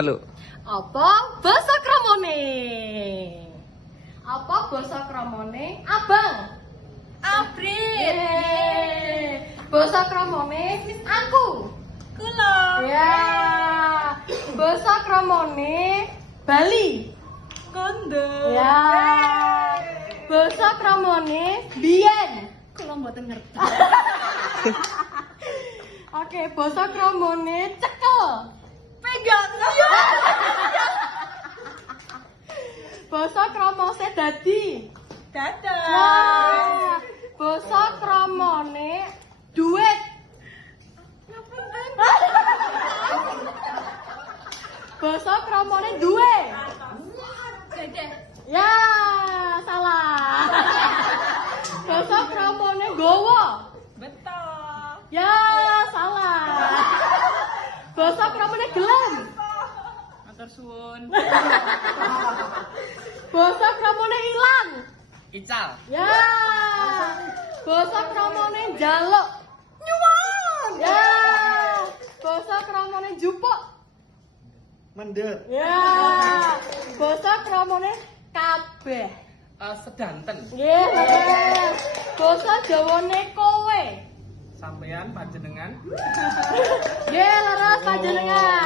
telu. Apa basa kramane? Apa basa kramane? Abang. Abrit. Basa kramane wis aku. Kula. Ya. Basa kramane Bali. Kondo. Ya. Basa kramane biyen. Kula mboten ngerti. Oke, basa kramane cekel. Pegang. Basa kramane dadi. Dadah. Nah, basa kramane duit. Basa kramane duwe. Dede. Ya, salah. Basa kramane gowo. Betul. Ya, salah. Basa kramane gelem. Matur suwun. Basa kramane ilang. Ical. Ya. Basa kramane njaluk. Nyuwun. Ya. Basa kramane jupuk. Mendut. Ya. Basa kramane kabeh. Sedanten. Nggih. Basa Jawane kowe. Sampean panjenengan. Nggih, leres panjenengan.